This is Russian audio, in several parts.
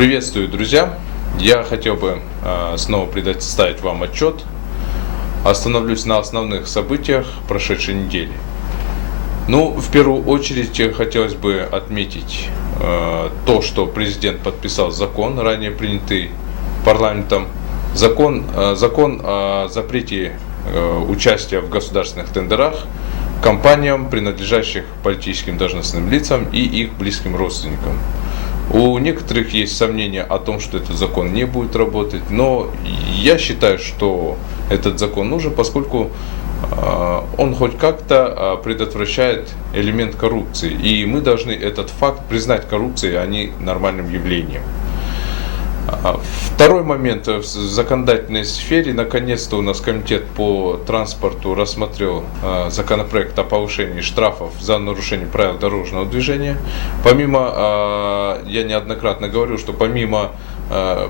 Приветствую, друзья! Я хотел бы снова предоставить вам отчет. Остановлюсь на основных событиях прошедшей недели. В первую очередь хотелось бы отметить то, что президент подписал закон, ранее принятый парламентом. Закон о запрете участия в государственных тендерах компаниям, принадлежащих политическим должностным лицам и их близким родственникам. У некоторых есть сомнения о том, что этот закон не будет работать, но я считаю, что этот закон нужен, поскольку он хоть как-то предотвращает элемент коррупции. И мы должны этот факт признать коррупцией, а не нормальным явлением. Второй момент в законодательной сфере. Наконец-то у нас комитет по транспорту рассмотрел законопроект о повышении штрафов за нарушение правил дорожного движения. Я неоднократно говорю, что помимо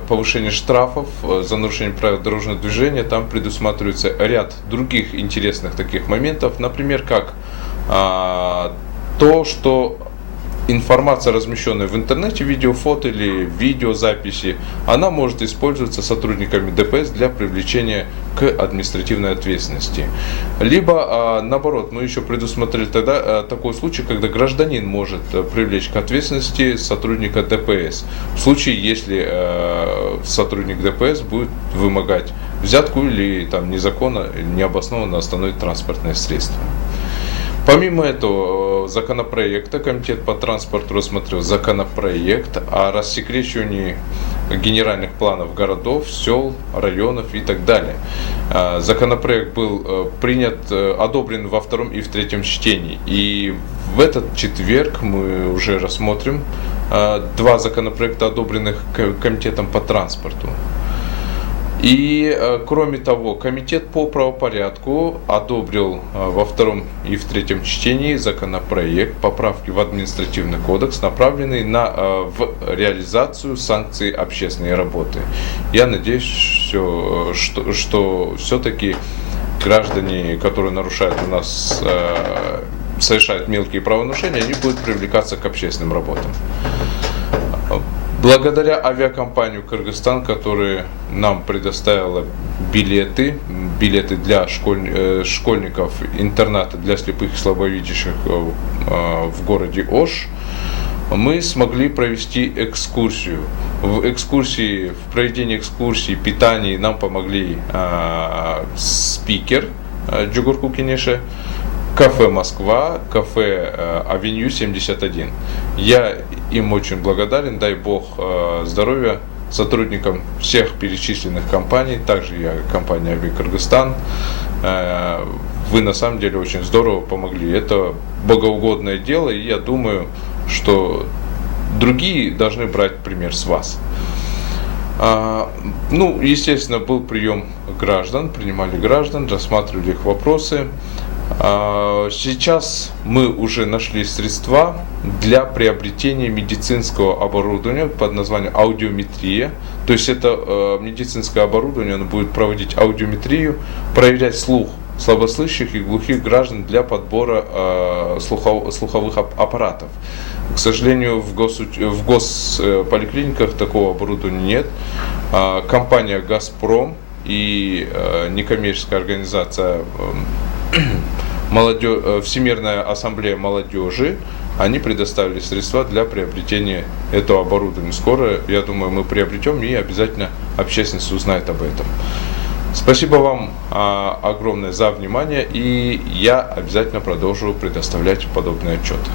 повышения штрафов за нарушение правил дорожного движения, там предусматривается ряд других интересных таких моментов, например, как то, что информация, размещенная в интернете, видео, фото или видеозаписи, она может использоваться сотрудниками ДПС для привлечения к административной ответственности. Либо, наоборот, мы еще предусмотрели тогда такой случай, когда гражданин может привлечь к ответственности сотрудника ДПС, в случае, если сотрудник ДПС будет вымогать взятку или незаконно, необоснованно остановить транспортное средство. Помимо этого законопроекта, комитет по транспорту рассмотрел законопроект о рассекречивании генеральных планов городов, сел, районов и так далее. Законопроект был одобрен во втором и в третьем чтении. И в этот четверг мы уже рассмотрим два законопроекта, одобренных комитетом по транспорту. И, кроме того, комитет по правопорядку одобрил во втором и в третьем чтении законопроект поправки в административный кодекс, направленный в реализацию санкций общественной работы. Я надеюсь, что все-таки граждане, которые нарушают у нас, совершают мелкие правонарушения, они будут привлекаться к общественным работам. Благодаря авиакомпании «Кыргызстан», которая нам предоставила билеты для школьников интерната для слепых и слабовидящих в городе Ош, мы смогли провести экскурсию. В проведении экскурсии, питании нам помогли спикер Джугурку Кенеше, кафе «Москва», кафе «Авеню 71». Я им очень благодарен, дай бог здоровья сотрудникам всех перечисленных компаний, также и компания «Авиакыргызстан». Вы на самом деле очень здорово помогли. Это богоугодное дело, и я думаю, что другие должны брать пример с вас. Естественно, был прием граждан, принимали граждан, рассматривали их вопросы. Сейчас мы уже нашли средства для приобретения медицинского оборудования под названием аудиометрия. То есть это медицинское оборудование, оно будет проводить аудиометрию, проверять слух слабослышащих и глухих граждан для подбора слуховых аппаратов. К сожалению, в госполиклиниках такого оборудования нет. Компания «Газпром» и некоммерческая организация Всемирная ассамблея молодежи, они предоставили средства для приобретения этого оборудования. Скоро, я думаю, мы приобретем, и обязательно общественность узнает об этом. Спасибо вам огромное за внимание, и я обязательно продолжу предоставлять подобные отчеты.